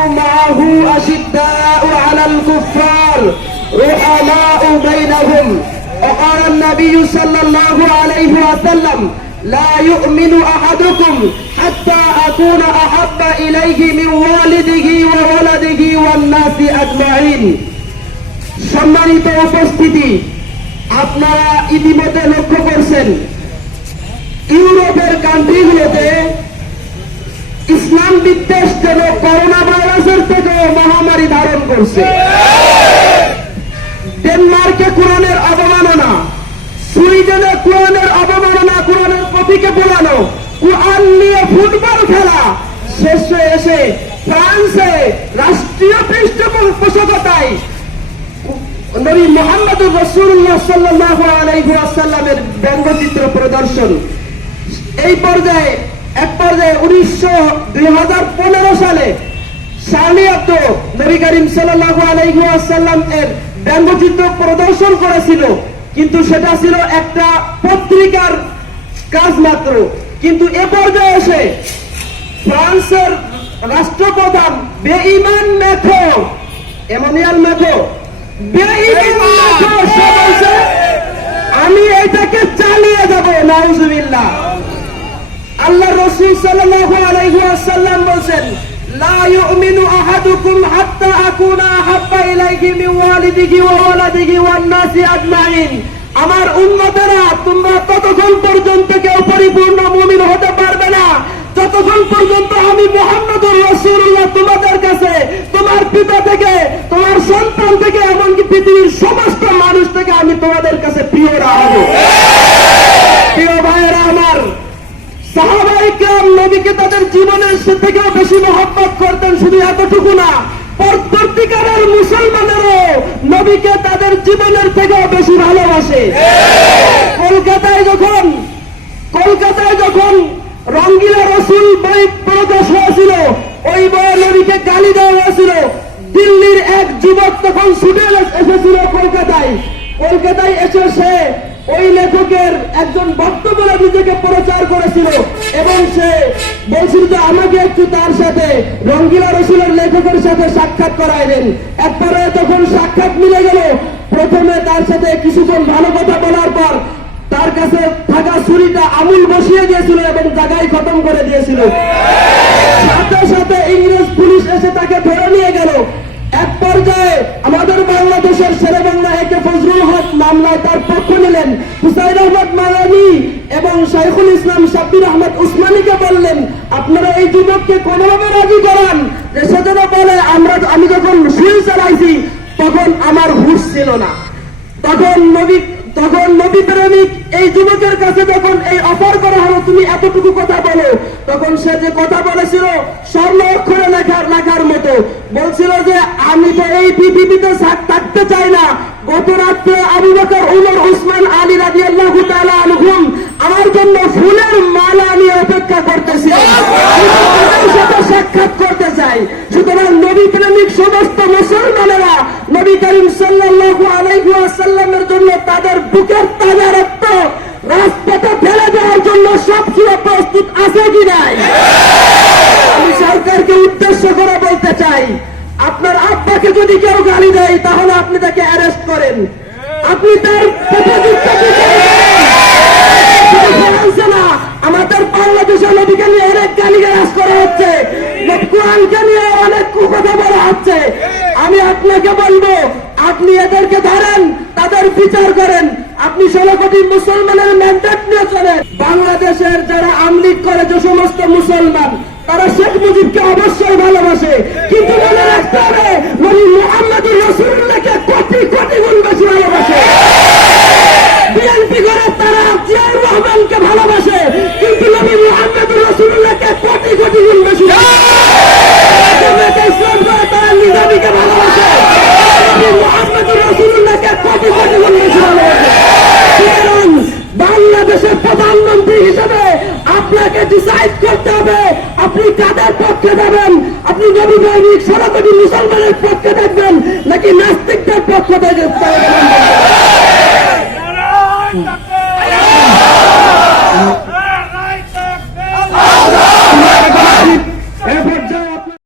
معه أشداء على الكفار رحماء بينهم وقال النبي صلى الله عليه وسلم لا يؤمن أحدكم حتى أكون أحب إليه من والده وولده والناس أجمعين সম্মানিত উপস্থিতি আপনারা ইতিমধ্যে লক্ষ্য করছেন ইউরোপের কান্ট্রিগুলোতে ইসলাম বিদ্বেষ যেন করোনা ভাইরাসের থেকেও মহামারী ধারণ করছে। ডেনমার্কে কোরআনের অবমাননা, সুইডেনে কোরআনের অবমাননা, কোরআনের প্রতীকে পোড়ানো, কোরআন নিয়ে ফুটবল খেলা, শেষে এসে ফ্রান্সে রাষ্ট্রীয় পৃষ্ঠপোষকতায় নবী মোহাম্মদুর রসুল্লাহ সাল্লাহ আলাইসাল্লামের ব্যঙ্গচিত্র প্রদর্শন। এই পর্যায়ে এক পর্যায়ে উনিশশো দুই হাজার পনেরো সালে আব্দো নবী করিম সাল্লাহ এর ব্যঙ্গচিত্র প্রদর্শন করেছিল। কিন্তু সেটা ছিল একটা পত্রিকার কাজ মাত্র। কিন্তু এ পর্যায়ে এসে ফ্রান্সের রাষ্ট্রপ্রধান বেঈমান মেথো এমানুয়াল মেথো বেঈমান মেথো আমি এটাকে চালিয়ে যাব নাউজুবিল্লাহ। আল্লাহ রসুল নাসি আজমাইন। আমার তোমরা ততক্ষণ পর্যন্ত কেউ পরিপূর্ণ মুমিন হতে পারবে না। যতক্ষণ পর্যন্ত আমি মোহাম্মদুর রাসূলুল্লাহ তোমাদের কাছে তোমার পিতা থেকে তোমার সন্তান থেকে এমনকি পৃথিবীর সমস্ত মানুষ থেকে আমি তোমাদের কাছে প্রিয় রাখব প্রিয় ভাইয়েরা আমার সাহাবাই কেরাম নবীকে তাদের জীবনের থেকেও বেশি মহব্বত করতেন শুধু এতটুকু না পরবর্তীকালের মুসলমানেরও নবীকে তাদের জীবনের থেকেও বেশি ভালোবাসে। কলকাতায় যখন কলকাতায় যখন রঙ্গিলা রসুল বই প্রকাশ হয়েছিল, ওই বই নবীকে গালি দেওয়া হয়েছিল, দিল্লির এক যুবক তখন ছুটে এসেছিল কলকাতায়। কলকাতায় এসে সে ওই লেখকের একজন ভক্ত বলে নিজেকে প্রচার করেছিল এবং সে বলছিল যে আমাকে একটু তার সাথে রঙ্গিলা রসুলের লেখকের সাথে সাক্ষাৎ করাই দেন। একবারে তখন সাক্ষাৎ মিলে গেল। প্রথমে তার সাথে কিছুক্ষণ ভালো কথা বলার পর তার কাছে থাকা ছুরিটা আমুল বসিয়ে দিয়েছিল এবং জায়গায় খতম করে দিয়েছিল। সাথে সাথে ইংরেজ পুলিশ এসে তাকে ধরে নিয়ে গেল। এক পর্যায়ে আমাদের বাংলাদেশের শেরে বাংলা একে ফজরুল হক মামলায় তার পক্ষ নিলেন। হুসাইন আহমদ মালানি এবং শাইখুল ইসলাম সাব্বির আহমদ উসমানীকে বললেন, আপনারা এই যুবককে কোনোভাবে রাজি করান? যে সে যেন বলে, আমরা আমি যখন সুই চালাইছি, তখন আমার হুশ ছিল না। তখন নবী তখন নবী প্রেমিক এই যুবকের কাছে যখন এই অফার করা হলো, তুমি এতটুকু কথা বলো। তখন সে যে কথা বলেছিল, স্বর্ণ অক্ষরে বলছিল যে আমি তো এই পৃথিবীতে থাকতে চাই না। গত রাত্রে আবু বকর, উমর, উসমান, আলী রাজি আল্লাহ আলহুম আমার জন্য ফুলের মালা নিয়ে অপেক্ষা করতেছি সাক্ষাৎ করতে চাই। সুতরাং নবী প্রেমিক সমস্ত মুসলমানেরা নবী করিম জন্য তাদের বুকের তাজা রক্ত ফেলে দেওয়ার জন্য সবসময় প্রস্তুত আছে কি নাই? আমি সরকারকে উদ্দেশ্য করে বলতে চাই আব্বাকে যদি কেউ গালি দেয়, তাহলে আপনি তাকে অ্যারেস্ট করেন। আপনি তার আমাদের বাংলাদেশে নদীকে নিয়ে অনেক গালি গালাজ করা হচ্ছে। কোরআনকে নিয়ে অনেক কুকথা বলা হচ্ছে। আমি আপনাকে বলব, আপনি এদেরকে ধরেন, তাদের বিচার করেন। আপনি ষোলো কোটি মুসলমানের ম্যান্ডেট নিয়ে চলেন। বাংলাদেশের যারা আমলিগ করে যে সমস্ত মুসলমান, তারা শেখ মুজিবকে অবশ্যই ভালোবাসে। কিন্তু মনে রাখতে হবে মোহাম্মদুর রসুল্লাহকে কোটি কোটি গুণ বেশি ভালোবাসে। বিএনপি করে তারা জিয়াউর রহমানকে ভালোবাসে, কিন্তু নবী মুহাম্মদুর রাসূলুল্লাহকে কোটি কোটি গুণ বেশি ইসলাম করে তারা নিজামীকে ভালোবাসে। নবী মুহাম্মদুর রাসূলুল্লাহকে কোটি কোটি গুণ বেশি ভালোবাসে। সুতরাং বাংলাদেশের প্রধানমন্ত্রী হিসেবে আপনাকে ডিসাইড করতে হবে, আপনি কাদের পক্ষে যাবেন? নবী দৈনিক কোটি মুসলমানের পক্ষে থাকবেন নাকি থাকবেন